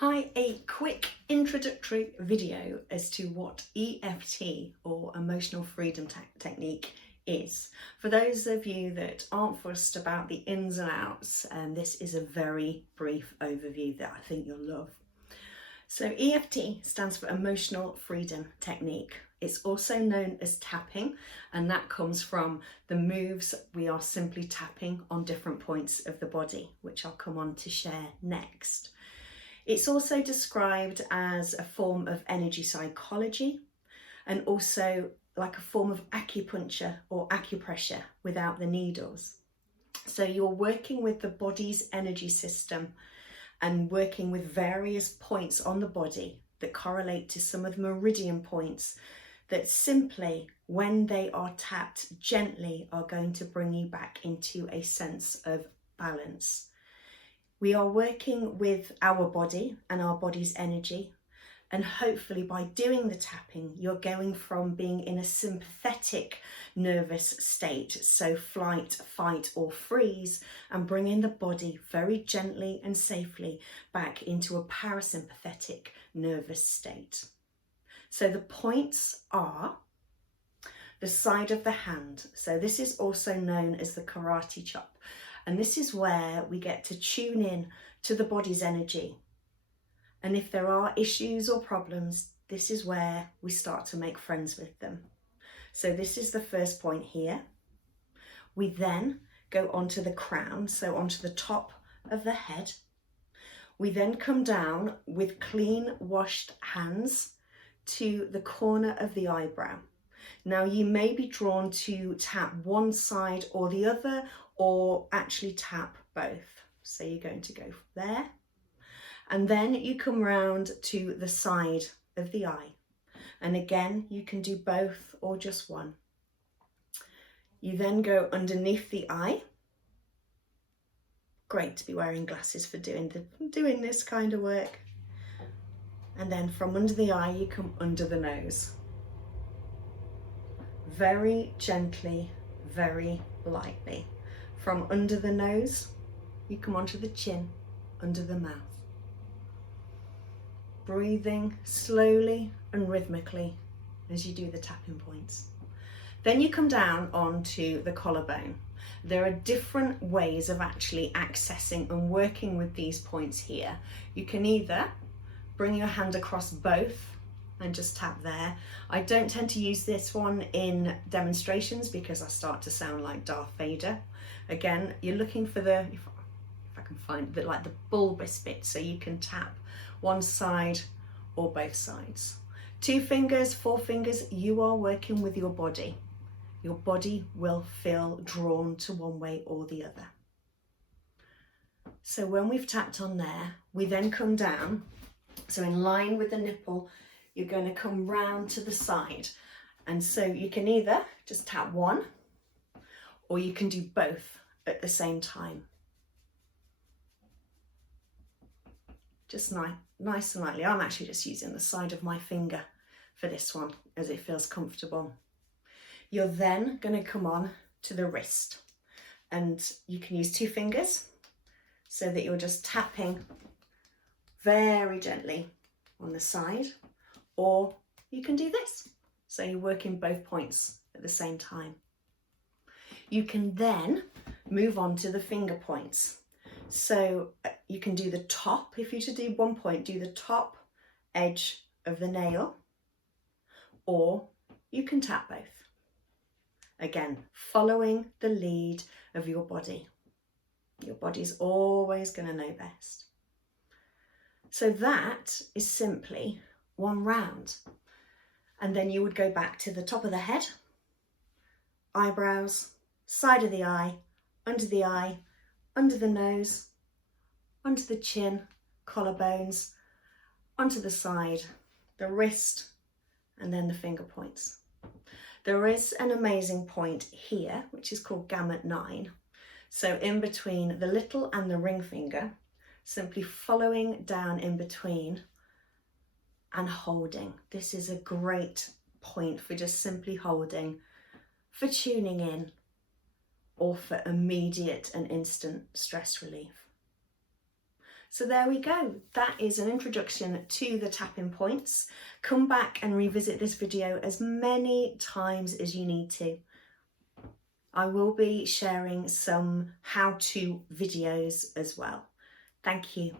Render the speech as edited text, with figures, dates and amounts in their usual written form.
Hi, a quick introductory video as to what EFT or Emotional Freedom Technique is. For those of you that aren't fussed about the ins and outs, this is a very brief overview that I think you'll love. So EFT stands for Emotional Freedom Technique. It's also known as tapping, and that comes from the moves we are simply tapping on different points of the body, which I'll come on to share next. It's also described as a form of energy psychology and also like a form of acupuncture or acupressure without the needles. So you're working with the body's energy system and working with various points on the body that correlate to some of the meridian points that simply, when they are tapped gently, are going to bring you back into a sense of balance. We are working with our body and our body's energy, and hopefully by doing the tapping you're going from being in a sympathetic nervous state, so flight, fight or freeze, and bringing the body very gently and safely back into a parasympathetic nervous state. So the points are the side of the hand, so this is also known as the karate chop. And this is where we get to tune in to the body's energy. And if there are issues or problems, this is where we start to make friends with them. So this is the first point here. We then go onto the crown, so onto the top of the head. We then come down with clean washed hands to the corner of the eyebrow. Now you may be drawn to tap one side or the other, or actually tap both. So you're going to go there, and then you come round to the side of the eye, and again you can do both or just one. You then go underneath the eye. Great to be wearing glasses for doing this kind of work. And then from under the eye you come under the nose. Very gently, very lightly. From under the nose, you come onto the chin, under the mouth. Breathing slowly and rhythmically as you do the tapping points. Then you come down onto the collarbone. There are different ways of actually accessing and working with these points here. You can either bring your hand across both and just tap there. I don't tend to use this one in demonstrations because I start to sound like Darth Vader. Again, you're looking for the, if I can find the, like the bulbous bit, so you can tap one side or both sides. 2 fingers, 4 fingers, you are working with your body. Your body will feel drawn to one way or the other. So when we've tapped on there, we then come down, so in line with the nipple, you're going to come round to the side. And so you can either just tap one, or you can do both at the same time. Just nice and lightly. I'm actually just using the side of my finger for this one as it feels comfortable. You're then going to come on to the wrist, and you can use 2 fingers so that you're just tapping very gently on the side, or you can do this. So you're working both points at the same time. You can then move on to the finger points. So you can do the top, if you should do one point, do the top edge of the nail, or you can tap both. Again, following the lead of your body. Your body's always going to know best. So that is simply one round. And then you would go back to the top of the head, eyebrows, side of the eye, under the nose, onto the chin, collarbones, onto the side, the wrist, and then the finger points. There is an amazing point here, which is called Gamut 9. So in between the little and the ring finger, simply following down in between and holding. This is a great point for just simply holding, for tuning in, or for immediate and instant stress relief. So there we go. That is an introduction to the tapping points. Come back and revisit this video as many times as you need to. I will be sharing some how-to videos as well. Thank you.